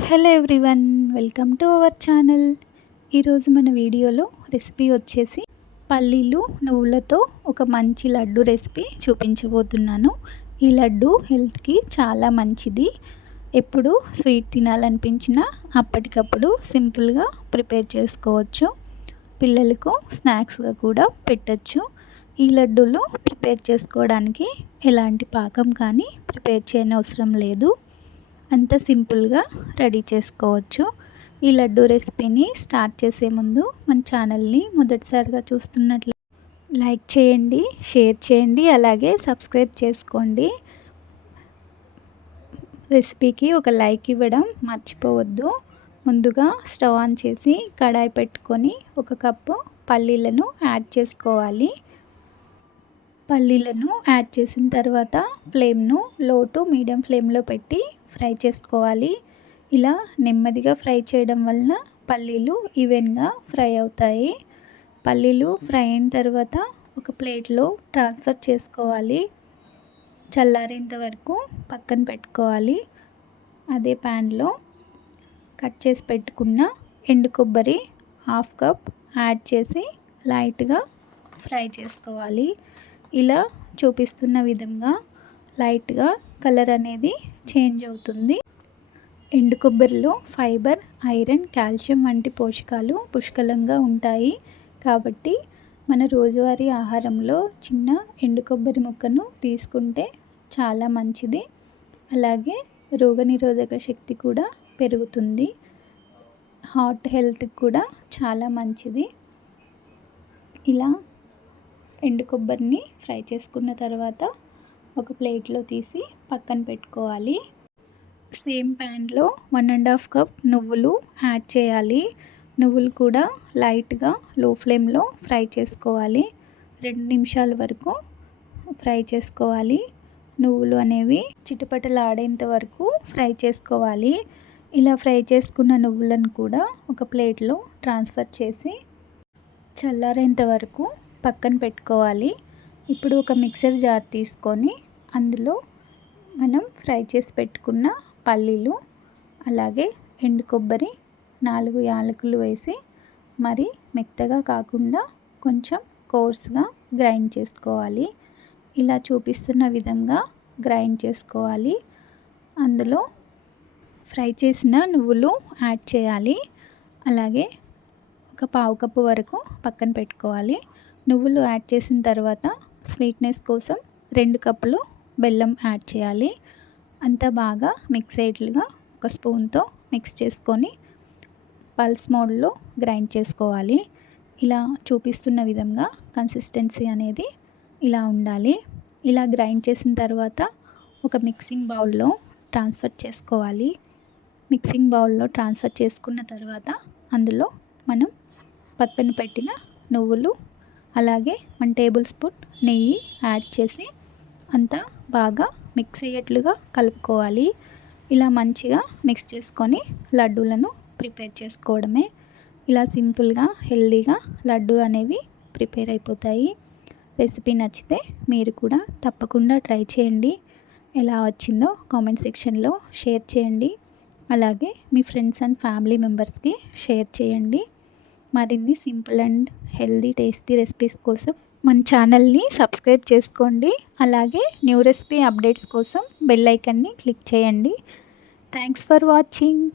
Hello everyone, welcome to our channel. ఈరోజు మన వీడియోలో రెసిపీ వచ్చేసి పల్లీలు నువ్వులతో ఒక మంచి లడ్డు రెసిపీ చూపించబోతున్నాను. ఈ లడ్డు హెల్త్కి చాలా మంచిది. ఎప్పుడు స్వీట్ తినాలనిపించినా అప్పటికప్పుడు సింపుల్గా ప్రిపేర్ చేసుకోవచ్చు. పిల్లలకు స్నాక్స్గా కూడా పెట్టచ్చు. ఈ లడ్డూలు ప్రిపేర్ చేసుకోవడానికి ఎలాంటి పాకం కానీ ప్రిపేర్ చేయనవసరం లేదు. అంత సింపుల్గా రెడీ చేసుకోవచ్చు. ఈ లడ్డు రెసిపీని స్టార్ట్ చేసే ముందు మన ఛానల్ని మొదటిసారిగా చూస్తున్నట్లయితే లైక్ చేయండి, షేర్ చేయండి, అలాగే సబ్స్క్రైబ్ చేసుకోండి. రెసిపీకి ఒక లైక్ ఇవ్వడం మర్చిపోవద్దు. ముందుగా స్టవ్ ఆన్ చేసి కడాయి పెట్టుకొని 1 కప్పు పల్లీలను యాడ్ చేసుకోవాలి. పల్లీలను యాడ్ చేసిన తర్వాత ఫ్లేమ్ను లో టు మీడియం ఫ్లేమ్లో పెట్టి ఫ్రై చేసుకోవాలి. ఇలా నెమ్మదిగా ఫ్రై చేయడం వలన పల్లీలు ఈవెన్గా ఫ్రై అవుతాయి. పల్లీలు ఫ్రై అయిన తర్వాత ఒక ప్లేట్లో ట్రాన్స్ఫర్ చేసుకోవాలి. చల్లారేంత వరకు పక్కన పెట్టుకోవాలి. అదే ప్యాన్లో కట్ చేసి పెట్టుకున్న ఎండు కొబ్బరి 1/2 కప్ యాడ్ చేసి లైట్గా ఫ్రై చేసుకోవాలి. ఇలా చూపిస్తున్న విధంగా లైట్గా కలర్ అనేది చేంజ్ అవుతుంది. ఎండు కొబ్బరిలో ఫైబర్, ఐరన్, కాల్షియం వంటి పోషకాలు పుష్కలంగా ఉంటాయి. కాబట్టి మన రోజువారీ ఆహారంలో చిన్న ఎండు కొబ్బరి ముక్కను తీసుకుంటే చాలా మంచిది. అలాగే రోగనిరోధక శక్తి కూడా పెరుగుతుంది. హార్ట్ హెల్త్కి కూడా చాలా మంచిది. ఇలా ఎండు కొబ్బరిని ఫ్రై చేసుకున్న తర్వాత ఒక ప్లేట్లో తీసి పక్కన పెట్టుకోవాలి. సేమ్ ప్యాన్లో 1.5 కప్ నువ్వులు యాడ్ చేయాలి. నువ్వులు కూడా లైట్గా లో ఫ్లేమ్లో ఫ్రై చేసుకోవాలి. 2 నిమిషాల వరకు ఫ్రై చేసుకోవాలి. నువ్వులు అనేవి చిటపటలాడేంత వరకు ఫ్రై చేసుకోవాలి. ఇలా ఫ్రై చేసుకున్న నువ్వులను కూడా ఒక ప్లేట్లో ట్రాన్స్ఫర్ చేసి చల్లారేంత వరకు పక్కన పెట్టుకోవాలి. ఇప్పుడు ఒక మిక్సర్ జార్ తీసుకొని అందులో మనం ఫ్రై చేసి పెట్టుకున్న పల్లీలు, అలాగే ఎండు కొబ్బరి, 4 యాలకులు వేసి మరి మెత్తగా కాకుండా కొంచెం కోర్స్గా గ్రైండ్ చేసుకోవాలి. ఇలా చూపిస్తున్న విధంగా గ్రైండ్ చేసుకోవాలి. అందులో ఫ్రై చేసిన నువ్వులు యాడ్ చేయాలి. అలాగే ఒక 1/2 కప్పు వరకు పక్కన పెట్టుకోవాలి. నువ్వులు యాడ్ చేసిన తర్వాత స్వీట్నెస్ కోసం 2 కప్పులు బెల్లం యాడ్ చేయాలి. అంతా బాగా మిక్స్ అయ్యేట్లుగా ఒక స్పూన్తో మిక్స్ చేసుకొని పల్స్ మోడ్లో గ్రైండ్ చేసుకోవాలి. ఇలా చూపిస్తున్న విధంగా కన్సిస్టెన్సీ అనేది ఇలా ఉండాలి. ఇలా గ్రైండ్ చేసిన తర్వాత ఒక మిక్సింగ్ బౌల్లో ట్రాన్స్ఫర్ చేసుకోవాలి. మిక్సింగ్ బౌల్లో ట్రాన్స్ఫర్ చేసుకున్న తర్వాత అందులో మనం పక్కన పెట్టిన నువ్వులు, అలాగే 1 టేబుల్ స్పూన్ నెయ్యి యాడ్ చేసి అంతా బాగా మిక్స్ అయ్యేట్లుగా కలుపుకోవాలి. ఇలా మంచిగా మిక్స్ చేసుకొని లడ్డూలను ప్రిపేర్ చేసుకోవడమే. ఇలా సింపుల్గా హెల్తీగా లడ్డు అనేవి ప్రిపేర్ అయిపోతాయి. రెసిపీ నచ్చితే మీరు కూడా తప్పకుండా ట్రై చేయండి. ఎలా వచ్చిందో కామెంట్ సెక్షన్లో షేర్ చేయండి. అలాగే మీ ఫ్రెండ్స్ అండ్ ఫ్యామిలీ మెంబర్స్కి షేర్ చేయండి. మరిన్ని simple and healthy tasty recipes కోసం మన ఛానల్ని సబ్స్క్రైబ్ చేసుకోండి. అలాగే న్యూ రెసిపీ అప్డేట్స్ కోసం బెల్ ఐకాన్ని క్లిక్ చేయండి. Thanks for watching.